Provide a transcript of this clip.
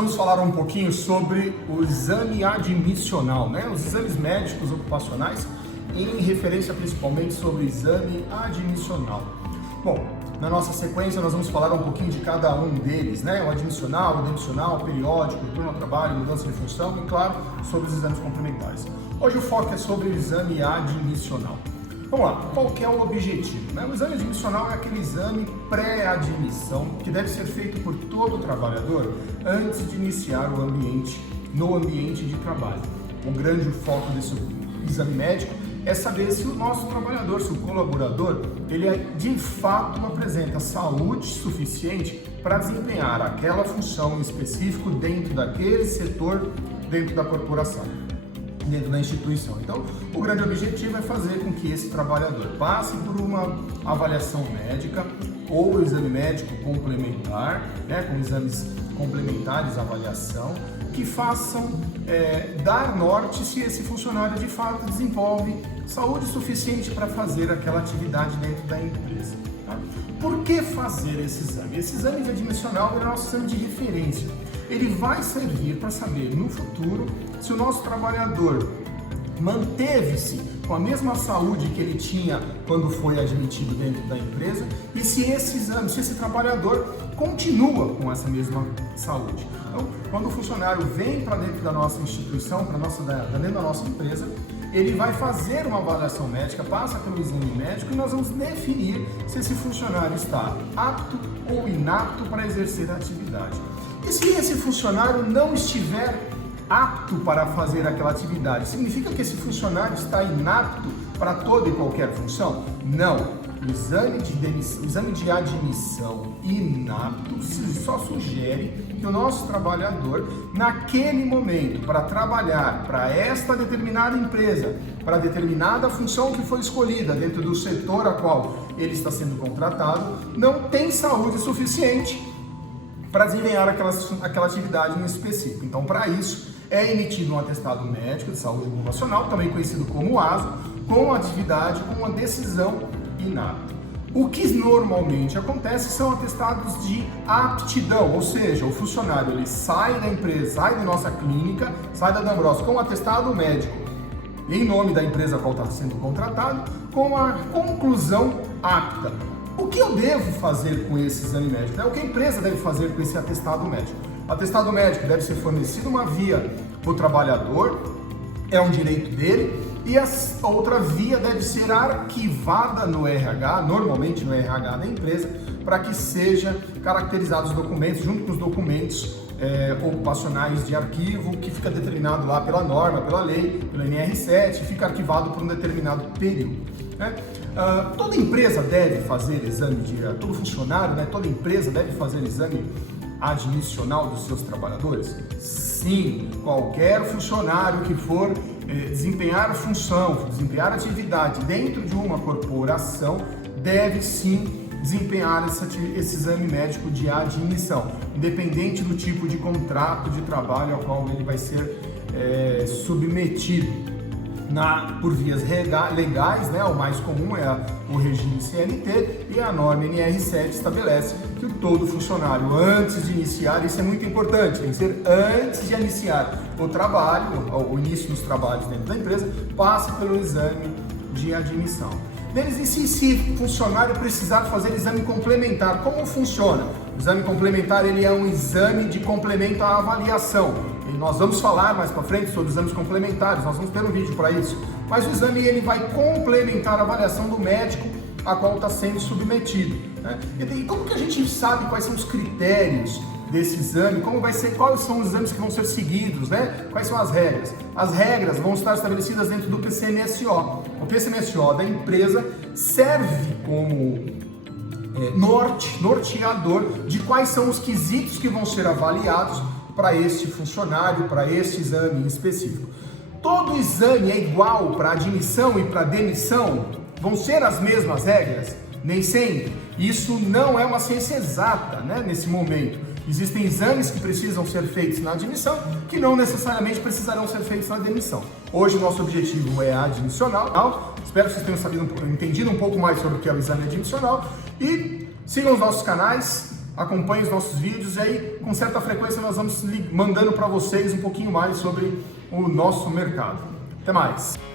vamos falar um pouquinho sobre o exame admissional, né? Os exames médicos ocupacionais, em referência principalmente sobre o exame admissional. Bom, na nossa sequência nós vamos falar um pouquinho de cada um deles, né? O admissional, o demissional, o periódico, o turno ao trabalho, mudança de função e, claro, sobre os exames complementares. Hoje o foco é sobre o exame admissional. Vamos lá, qual que é o objetivo, né? O exame admissional é aquele exame pré-admissão que deve ser feito por todo trabalhador antes de iniciar no ambiente de trabalho. O grande foco desse exame médico é saber se o nosso trabalhador, se o colaborador, ele de fato apresenta saúde suficiente para desempenhar aquela função em específico dentro daquele setor, dentro da corporação, dentro da instituição. Então, o grande objetivo é fazer com que esse trabalhador passe por uma avaliação médica ou exame médico complementar, né, com exames complementares à avaliação, que façam dar norte se esse funcionário de fato desenvolve saúde suficiente para fazer aquela atividade dentro da empresa. Tá? Por que fazer esse exame? Esse exame admissional é o nosso exame de referência. Ele vai servir para saber no futuro se o nosso trabalhador manteve-se com a mesma saúde que ele tinha quando foi admitido dentro da empresa e se esse exame, se esse trabalhador continua com essa mesma saúde. Então, quando o funcionário vem para dentro da nossa instituição, para dentro da nossa empresa, ele vai fazer uma avaliação médica, passa pelo exame médico e nós vamos definir se esse funcionário está apto ou inapto para exercer a atividade. E se esse funcionário não estiver apto para fazer aquela atividade, significa que esse funcionário está inapto para toda e qualquer função? Não. O exame de admissão inapto só sugere que o nosso trabalhador, naquele momento, para trabalhar para esta determinada empresa, para determinada função que foi escolhida dentro do setor a qual ele está sendo contratado, não tem saúde suficiente para desempenhar aquela atividade em específico. Então, para isso, é emitido um atestado médico de saúde ocupacional, também conhecido como ASO, com atividade, com uma decisão inapta. O que normalmente acontece são atestados de aptidão, ou seja, o funcionário ele sai da empresa, sai da nossa clínica, sai da Dambrosco com um atestado médico em nome da empresa a qual está sendo contratado, com a conclusão apta. O que eu devo fazer com esse exame médico? O que a empresa deve fazer com esse atestado médico? O atestado médico deve ser fornecido uma via para o trabalhador, é um direito dele, e a outra via deve ser arquivada no RH, normalmente no RH da empresa, para que seja caracterizados os documentos, junto com os documentos ocupacionais de arquivo, que fica determinado lá pela norma, pela lei, pela NR7, fica arquivado por um determinado período. Né? Toda empresa deve fazer exame todo funcionário, né? Toda empresa deve fazer exame admissional dos seus trabalhadores? Sim, qualquer funcionário que for desempenhar função, desempenhar atividade dentro de uma corporação deve sim desempenhar esse exame médico de admissão, independente do tipo de contrato de trabalho ao qual ele vai ser submetido. Por vias legais, né, o mais comum é o regime CLT e a norma NR7 estabelece que todo funcionário, antes de iniciar, isso é muito importante, tem que ser antes de iniciar o trabalho, o início dos trabalhos dentro da empresa, passe pelo exame de admissão. E se o funcionário precisar fazer exame complementar, como funciona? O exame complementar ele é um exame de complemento à avaliação. E nós vamos falar mais para frente sobre exames complementares, nós vamos ter um vídeo para isso. Mas o exame ele vai complementar a avaliação do médico a qual está sendo submetido. Né? E como que a gente sabe quais são os critérios desse exame? Quais são os exames que vão ser seguidos? Né? Quais são as regras? As regras vão estar estabelecidas dentro do PCMSO. O PCMSO da empresa serve como norteador de quais são os quesitos que vão ser avaliados para este funcionário, para este exame em específico. Todo exame é igual para admissão e para demissão? Vão ser as mesmas regras? Nem sempre. Isso não é uma ciência exata, né, nesse momento. Existem exames que precisam ser feitos na admissão que não necessariamente precisarão ser feitos na demissão. Hoje o nosso objetivo é admissional. Espero que vocês tenham entendido um pouco mais sobre o que é o exame admissional e sigam os nossos canais acompanhem os nossos vídeos e aí com certa frequência nós vamos mandando para vocês um pouquinho mais sobre o nosso mercado. Até mais!